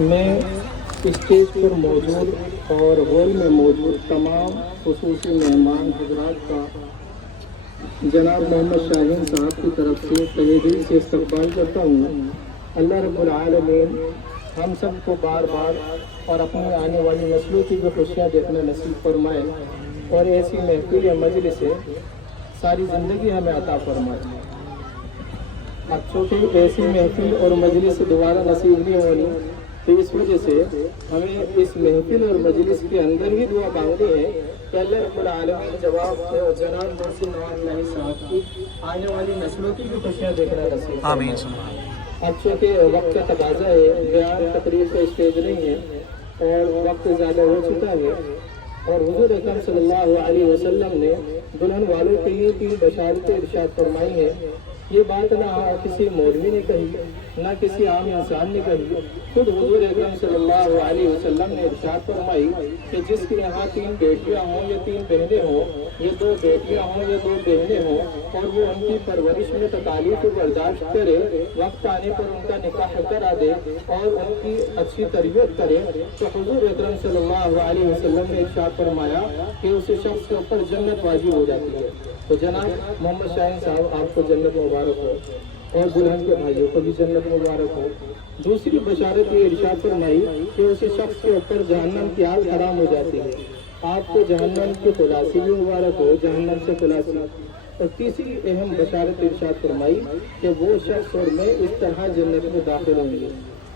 میں اسٹیج پر موجود اور ہال میں موجود تمام خصوصی مہمان حضرات کا جناب محمد شاہین صاحب کی طرف سے تہہ دل سے استقبال کرتا ہوں۔ اللہ رب العالمین ہم سب کو بار بار اور اپنی آنے والی نسلوں کی بھی خوشیاں دیکھنا نصیب فرمائے اور ایسی محفل یا مجلس سے ساری زندگی ہمیں عطا فرمائے۔ اب چونکہ ایسی محفل اور مجلس دوبارہ نصیب نہیں ہونی، تو اس وجہ سے ہمیں اس محفل اور مجلس کے اندر ہی دعا مانگنی ہے کہ اللہ رب العالمین جواب جناب محسن نواز لاہی صاحب کی آنے والی نسلوں کی بھی خوشیاں دیکھنا نصیب فرمائے۔ آمین۔ اب چونکہ وقت کا تقاضا ہے، بیان تقریر کا اسٹیج نہیں ہے اور وقت زیادہ ہو چکا ہے، اور حضور اکرم صلی اللہ علیہ وسلم نے دلہن والوں کے لیے 3 بشارتیں ارشاد فرمائی ہیں۔ یہ بات نہ کسی مولوی نے کہی، نہ کسی عام انسان نے کہی، خود حضور اکرم صلی اللہ علیہ وسلم نے ارشاد فرمائی کہ جس کے یہاں 3 بیٹیاں ہوں یا 3 بہنیں ہوں، یا 2 بیٹیاں ہوں یا 2 بہنیں ہوں، اور وہ ان کی پرورش میں تکالیف کو برداشت کرے، وقت آنے پر ان کا نکاح کرا دے اور ان کی اچھی تربیت کرے، تو حضور اکرم صلی اللہ علیہ وسلم نے ارشاد فرمایا کہ اس شخص کے اوپر جنت واجب ہو جاتی ہے۔ تو جناب محمد شاہین صاحب آپ کو جنت مبارک ہو اور دلہن کے بھائیوں کو بھی جنت مبارک ہو۔ دوسری بشارت یہ ارشاد فرمائی کہ اس شخص کے اوپر جہنم کی آگ حرام ہو جاتی ہے۔ آپ کو جہنم کی خلاصی بھی مبارک ہو، جہنم سے خلاصی۔ اور تیسری اہم بشارت ارشاد فرمائی کہ وہ شخص اور میں اس طرح جنت میں داخل ہوں گے۔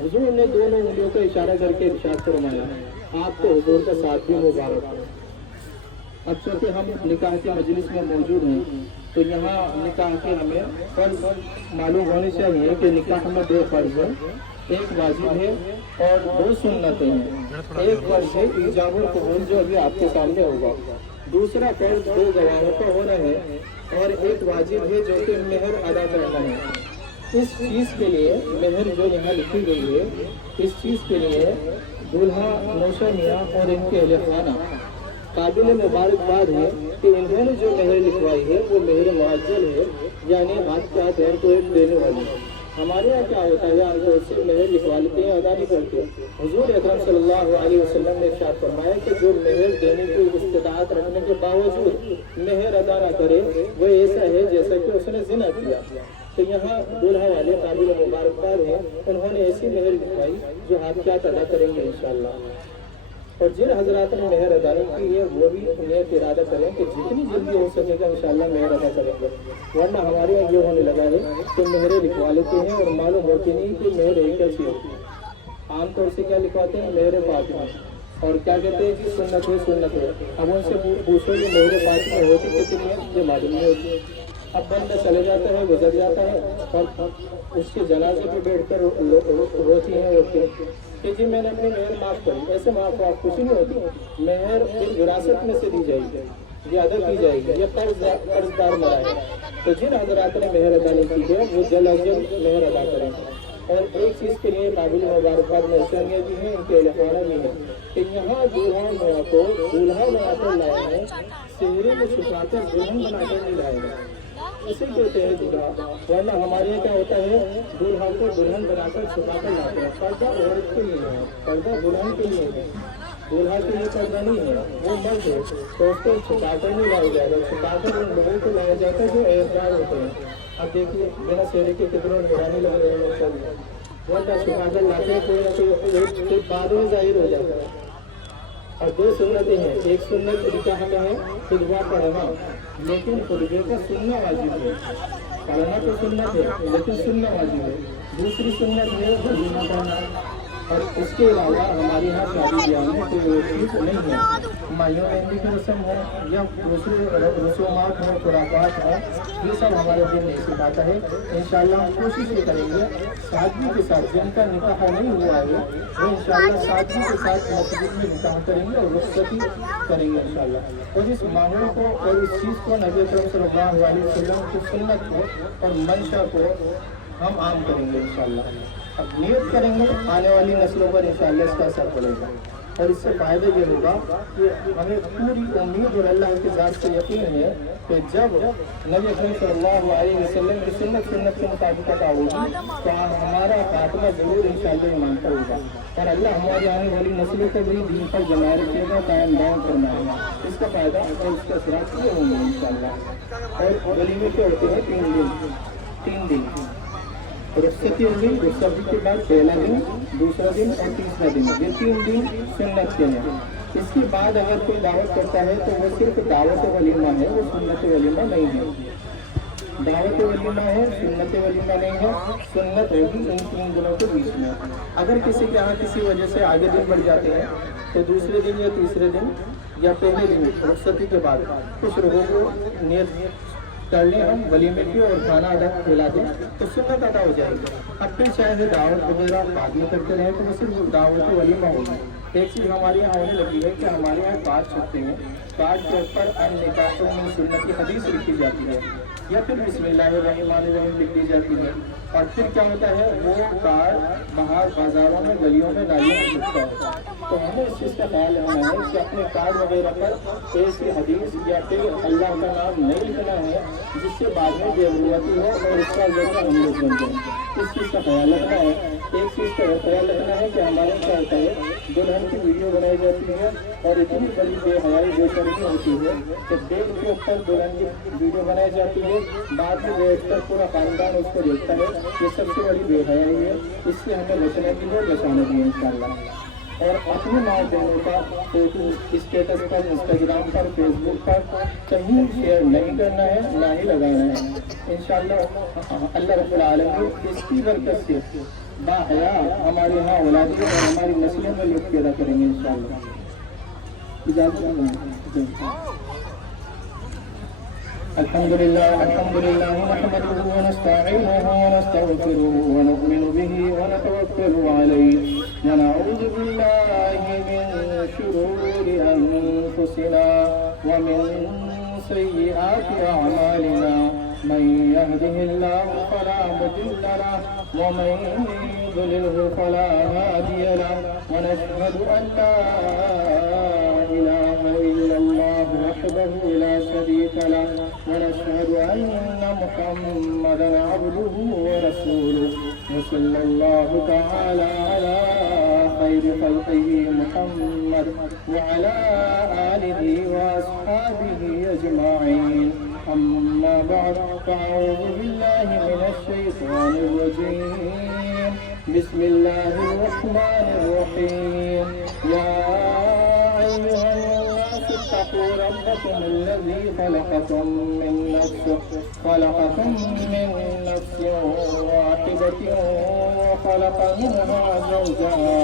حضور نے دونوں انگلیوں کا اشارہ کر کے ارشاد فرمایا آپ کو حضور کا ساتھ بھی مبارک ہو۔ اب چونکہ ہم نکاح کے مجلس میں موجود ہیں تو یہاں نکاح کے ہمیں فرض معلوم ہونے چاہیے کہ نکاح میں 2 فرض ہیں، ایک واجب ہے اور 2 سنتیں ہیں۔ ایک فرض ہے ایجاب القبول جو ابھی آپ کے سامنے ہوگا، دوسرا فرض 2 گواہوں کا ہونا ہے، اور ایک واجب ہے جو کہ مہر ادا کرنا ہے۔ اس چیز کے لیے مہر جو یہاں لکھی گئی ہے، اس چیز کے لیے دولہا نوشہ میاں اور ان کے اہل خانہ قابل مبارکباد ہے کہ انہوں نے جو مہر لکھوائی ہے وہ مہر معجل ہے، یعنی ہاتھ کے ہاتھ کو ایک دینے والی۔ ہمارے یہاں کیا ہوتا ہے، ہم اس سے مہر لکھوا لیتے ہیں، ادا نہیں کرتے۔ حضور اکرم صلی اللہ علیہ وسلم نے ارشاد فرمایا کہ جو مہر دینے کی استطاعت رکھنے کے باوجود مہر ادا نہ کرے وہ ایسا ہے جیسا کہ اس نے زنا کیا۔ تو یہاں دولہا والے قابل مبارکباد ہیں، انہوں نے ایسی مہر لکھوائی جو ہاتھ کے ہاتھ ادا کریں گے انشاءاللہ۔ اور جن حضرات نے مہر ادا کی ہے وہ بھی نیت ارادہ کریں کہ جتنی جلدی ہو سکے گا انشاءاللہ مہر ادا کریں گے، ورنہ ہمارے یہاں یہ ہونے لگا ہے کہ مہریں لکھوا لیتے ہیں اور معلوم ہوتی نہیں کہ مہر ایک کیسی ہوتی ہے۔ عام طور سے کیا لکھواتے ہیں، مہر فاطمہ، اور کیا کہتے ہیں کہ سنت ہے سنت ہے۔ اب ان سے پوچھو کہ مہر فاطمہ ہوتی کتنی ہے، یہ معلوم نہیں ہوتی ہے۔ اب بندہ چلے جاتا ہے، گزر جاتا ہے، اور اس کے جنازے پہ بیٹھ کر روتی ہیں کہ جی میں نے اپنی مہر معاف کری۔ ایسے معاف کچھ نہیں ہوتی، مہر وراثت میں سے دی جائے گی، یہ ادا کی جائے گی، یہ قرض دار مرائے گا۔ تو جن حضرات نے مہر ادا نہیں کی ہے وہ جلد از جلد مہر ادا کریں۔ اور ایک چیز کے لیے قابل مبارکباد نرسنیاں بھی ہیں، ان کے اہل خانہ بھی ہیں کہ یہاں دولہا میاں بنا کر لائے ہیں، سہرے میں چھپا کر دلہن بنا کر نہیں لائے ہیں، اسے کہتے ہیں دولہا۔ ورنہ ہمارے یہاں کیا ہوتا ہے، دولہا کو دلہن بنا کر چھپا کر لاتے ہیں۔ پردہ عورت کے لیے ہے، پردہ دلہن کے لیے ہے، دولہا کے لیے پردہ نہیں ہے، وہ مرد ہے تو اس کو چھپا کر نہیں لایا جائے گا، چھپا کر ان لوگوں کو لایا جاتا ہے جو اعتراض ہوتے ہیں۔ اب دیکھیے بنا سہرے کے کتنے نگرانی لگ رہے ہیں سب، ورنہ چھپا کر لاتے ہیں کوئی نہ کوئی بعد میں ظاہر ہو جاتا ہے۔ اور 2 سنتیں ہیں، ایک سنت نکاح میں ہے خطبہ پڑھنا، لیکن خطبے کا سننا واجب ہے، پڑھنا تو سنت ہے لیکن سننا واجب ہے۔ دوسری سنت ہے ولیمہ کرنا، اور اس کے علاوہ ہمارے یہاں شادی بیاہ میں کوئی چیز نہیں ہے، مائیوں مہندی کی رسم ہو یا دوسرے رسومات ہوں، خوراکات ہوں، یہ سب ہمارے دین نہیں سکھاتا ہے۔ انشاءاللہ ہم کوشش یہ کریں گے سادگی کے ساتھ، جن کا نکاح نہیں ہوا ہے وہ انشاءاللہ سادگی کے ساتھ مسجد میں نکاح کریں گے اور رخصتی کریں گے انشاءاللہ۔ اور اس ماحول کو اور اس چیز کو نبی اکرم صلی اللہ علیہ وسلم کی سنت کو اور منشا کو ہم عام کریں گے انشاءاللہ۔ اب نیت کریں گے آنے والی نسلوں پر انشاءاللہ اس کا اثر پڑے گا، اور اس سے فائدہ یہ ہوگا کہ ہمیں پوری امید اور اللہ کی ذات سے یقین ہے کہ جب نبی اکرم صلی اللہ علیہ وسلم کی سنت کے مطابق ہوگی تو ہمارا خاتمہ ضرور انشاءاللہ ایمان پر ہوگا، اور اللہ ہماری آنے والی نسلوں کو بھی دین پر جمائے رکھے گا، قائم دائم فرمائے گا۔ اس کا فائدہ اور اس کا اثرات یہ ہوں گے انشاءاللہ۔ اور ولیمے کے ہوتے ہیں 3 دن، رخصتی ہوگی، رخصتی کے بعد پہلا دن، دوسرا دن اور تیسرا دن، یہ 3 دن سنت کے ہیں۔ اس کے بعد اگر کوئی دعوت کرتا ہے تو وہ صرف دعوت ولیمہ ہے، وہ سنت ولیمہ نہیں ہے۔ دعوت ولیمہ ہے، سنت ولیمہ نہیں ہے۔ سنت ہوگی ان 3 دنوں کے بیچ میں۔ اگر کسی کے یہاں کسی وجہ سے آگے دن بڑھ جاتے ہیں تو دوسرے دن یا تیسرے دن یا پہلے دن رخصتی کے بعد کچھ لوگوں کو نیت کر لیں ہم ولیمے کی اور کھانا ادا کھلا دیں تو سنت ادا ہو جائے گی۔ اب پھر چاہے دعوت وغیرہ بعد میں کرتے رہے تو وہ صرف دعوت ولیمہ ہوگی۔ ایک چیز ہمارے یہاں ہونے لگی ہے کہ ہمارے یہاں کارڈ چھپتے ہیں، کارڈ کے اوپر ان نکاحوں میں سنت کی حدیث لکھی جاتی ہے یا پھر بسم اللہ الرحمن الرحیم لکھ دی جاتی ہے، اور پھر کیا ہوتا ہے وہ کارڈ باہر بازاروں میں گلیوں میں نالیوں میں لکھتا ہے۔ تو ہمیں اس چیز کا خیال رکھنا ہے کہ اپنے کارڈ وغیرہ پر ایسی حدیث یا پھر اللہ کا نام نہیں لکھنا ہے جس سے بعد میں بے ضرورتی ہو اور اس کا ذریعہ ہم لوگ بن جائیں۔ اس چیز کا خیال رکھنا ہے۔ ایک چیز کا خیال رکھنا ہے کہ ہمارے کیا ہوتا ہے دلہن کی ویڈیو بنائی جاتی ہے اور اتنی بڑی بے حیائی بے شرمی ہوتی ہے کہ بیڈ کے اوپر دلہن کی ویڈیو بنائی جاتی ہے، بعد میں بیٹھ کر پورا خاندان اس کو دیکھتا ہے، یہ سب سے بڑی بے حیائی ہے۔ اس سے ہمیں بچنے کی ہے، بچانے کی ہے انشاءاللہ۔ اور اپنی ماں بہنوں کا فوٹو اسٹیٹس پر، انسٹاگرام پر، فیس بک پر کہیں شیئر نہیں کرنا ہے، نہ ہی لگانا ہے انشاءاللہ۔ اللہ رب العالمین اس کی برکت سے باحیا ہمارے یہاں اولادوں اور ہماری نسلوں میں لوگ پیدا کریں گے انشاءاللہ۔ الحمدللہ نحمده ونستعینه ونستغفره ونؤمن به ونتوکل علیہ ونعوذ باللہ من شرور انفسنا ومن سیئات اعمالنا من يهده الله فلا مضل له ومن يضلله فلا هادي له ونشهد أن لا إله إلا الله وحده لا شريك له ونشهد أن محمدا عبده ورسوله وصلى الله تعالى على خير خلقه محمد وعلى آله وأصحابه أجمعين أما بعد فأعوذ بالله من الشيطان الرجيم بسم الله الرحمن الرحيم يا أيها الناس اتقوا ربكم الذي خلقكم من نفس واحدة وخلق منها زوجها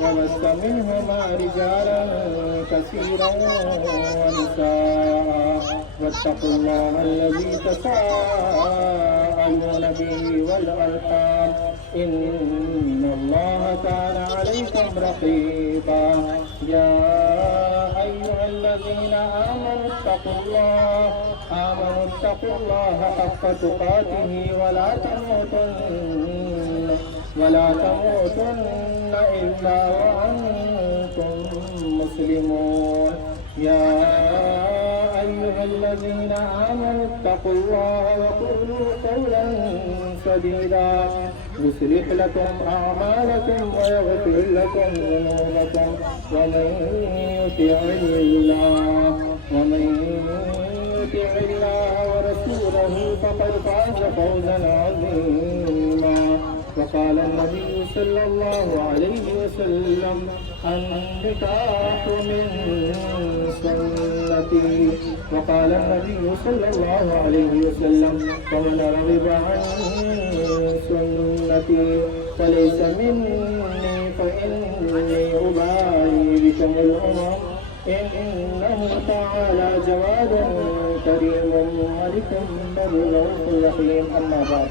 وبث منهما رجالا كثيرا ونساء واتقوا الله الذي تساءلون به والأرحام إن الله كان عليكم رقيبا يا أيها الذين آمنوا اتقوا الله حق تقاته ولا تموتن إلا وأنتم مسلمون يا أيها الذين آمنوا اتقوا الله وقولوا قولا سديدا يصلح لكم أعمالكم ويغفر لكم ذنوبكم ومن يطع الله ورسوله فقد فاز فوزا عظيما وقال النبي صلى الله عليه وسلم النكاح من سنتي وقال النبي صلى الله عليه وسلم فمن رغب عن سنتي فليس مني فإني أبايع بكم الأمم إنه تعالى جواد كريم ملك بر رؤوف رحيم أما بعد